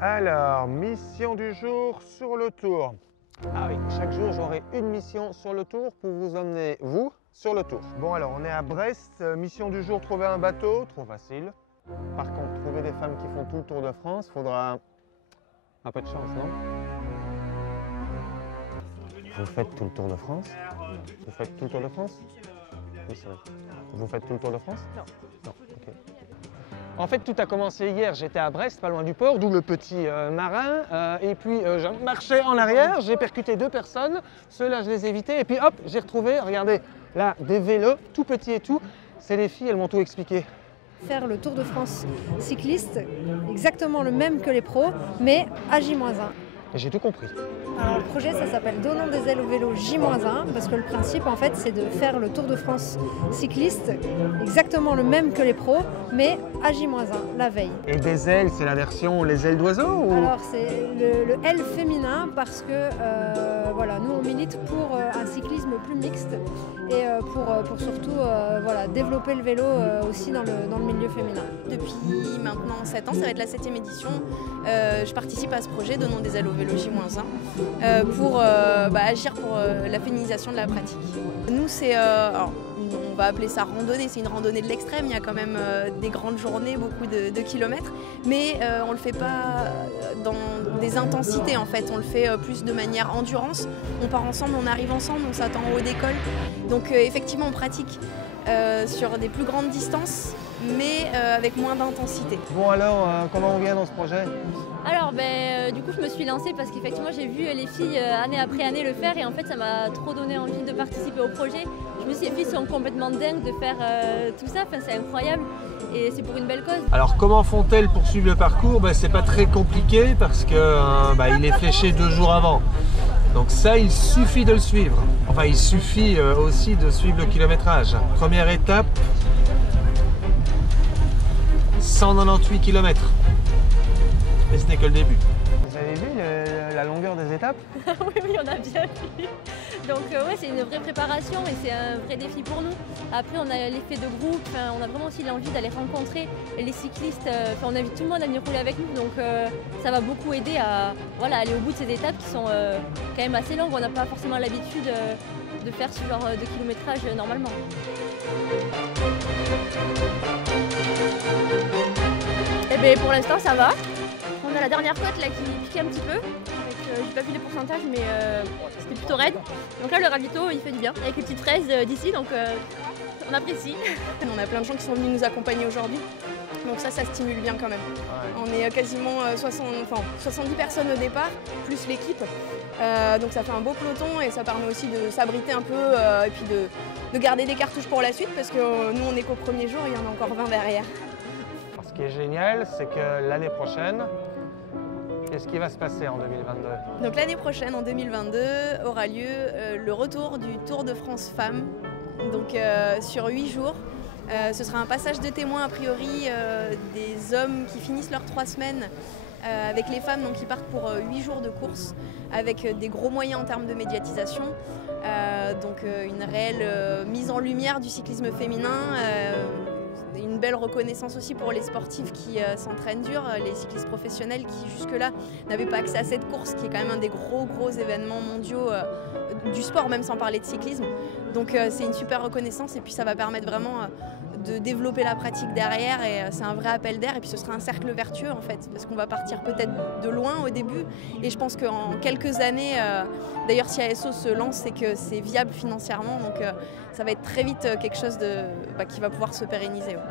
Alors, mission du jour sur le tour. Ah oui, chaque jour j'aurai une mission sur le tour pour vous emmener, vous, sur le tour. Bon alors, on est à Brest, mission du jour, trouver un bateau, trop facile. Par contre, trouver des femmes qui font tout le Tour de France, faudra un peu de chance, non? Vous faites tout le Tour de France? Vous faites tout le Tour de France? Oui, c'est vrai. Vous faites tout le Tour de France? Non. Non, ok. En fait, tout a commencé hier, j'étais à Brest, pas loin du port, d'où le petit marin. Et puis, je marchais en arrière, j'ai percuté 2 personnes. Ceux-là, je les ai évités. Et puis, hop, j'ai retrouvé, regardez, là, des vélos, tout petits et tout. C'est les filles, elles m'ont tout expliqué. Faire le Tour de France cycliste, exactement le même que les pros, mais à J-1. Et j'ai tout compris. Alors le projet, ça s'appelle Donnons des ailes au vélo J-1, parce que le principe, en fait, c'est de faire le Tour de France cycliste, exactement le même que les pros, mais à J-1, la veille. Et des ailes, c'est la version les ailes d'oiseau ou... Alors c'est le L féminin, parce que voilà, nous on milite pour un cyclisme plus mixte et pour surtout voilà, développer le vélo aussi dans le milieu féminin. Depuis maintenant 7 ans, ça va être la 7e édition, je participe à ce projet Donnons des ailes au vélo J-1 pour agir pour la féminisation de la pratique. Nous, c'est, on va appeler ça randonnée, c'est une randonnée de l'extrême, il y a quand même des grandes journées, beaucoup de kilomètres, mais on ne le fait pas dans des intensités en fait, on le fait plus de manière endurance, on part ensemble, on arrive ensemble, on s'attend en haut d'école, donc effectivement on pratique sur des plus grandes distances, mais avec moins d'intensité. Bon alors, comment on vient dans ce projet? Alors du coup je me suis lancée parce qu'effectivement j'ai vu les filles année après année le faire et en fait ça m'a trop donné envie de participer au projet. Je me suis dit les filles sont complètement dingues de faire tout ça, enfin, c'est incroyable et c'est pour une belle cause. Alors comment font-elles pour suivre le parcours? C'est pas très compliqué parce que il est fléché 2 jours avant. Donc ça, il suffit de le suivre. Enfin, il suffit aussi de suivre le kilométrage. Première étape, 198 km. Et ce n'est que le début. Vous avez vu la longueur des étapes? Oui, on a bien vu. Donc ouais, c'est une vraie préparation et c'est un vrai défi pour nous. Après, on a l'effet de groupe, on a vraiment aussi l'envie d'aller rencontrer les cyclistes. On invite tout le monde à venir rouler avec nous, donc ça va beaucoup aider à aller au bout de ces étapes qui sont quand même assez longues. On n'a pas forcément l'habitude de faire ce genre de kilométrage normalement. Eh bien, pour l'instant, ça va. On a la dernière côte là qui piquait un petit peu. J'ai pas vu les pourcentages, mais c'était plutôt raide. Donc là, le ravito, il fait du bien. Avec les petites fraises d'ici, donc on apprécie. On a plein de gens qui sont venus nous accompagner aujourd'hui. Donc ça stimule bien quand même. Ouais. On est quasiment 70 personnes au départ, plus l'équipe. Donc ça fait un beau peloton et ça permet aussi de s'abriter un peu et puis de garder des cartouches pour la suite parce que nous, on n'est qu'au premier jour, il y en a encore 20 derrière. Ce qui est génial, c'est que l'année prochaine, qu'est-ce qui va se passer en 2022? Donc l'année prochaine, en 2022, aura lieu le retour du Tour de France Femmes, donc sur 8 jours. Ce sera un passage de témoins a priori des hommes qui finissent leurs 3 semaines avec les femmes donc, qui partent pour 8 jours de course avec des gros moyens en termes de médiatisation. Donc une réelle mise en lumière du cyclisme féminin. Une belle reconnaissance aussi pour les sportifs qui s'entraînent dur, les cyclistes professionnels qui jusque-là n'avaient pas accès à cette course qui est quand même un des gros événements mondiaux du sport, même sans parler de cyclisme. Donc c'est une super reconnaissance et puis ça va permettre vraiment de développer la pratique derrière et c'est un vrai appel d'air et puis ce sera un cercle vertueux en fait parce qu'on va partir peut-être de loin au début et je pense qu'en quelques années, d'ailleurs si ASO se lance c'est que c'est viable financièrement donc ça va être très vite quelque chose qui va pouvoir se pérenniser. Ouais.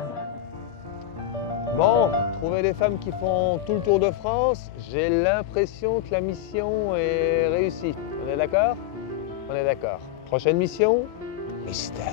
Bon, trouver des femmes qui font tout le Tour de France, j'ai l'impression que la mission est réussie. On est d'accord? On est d'accord. Prochaine mission, mystère.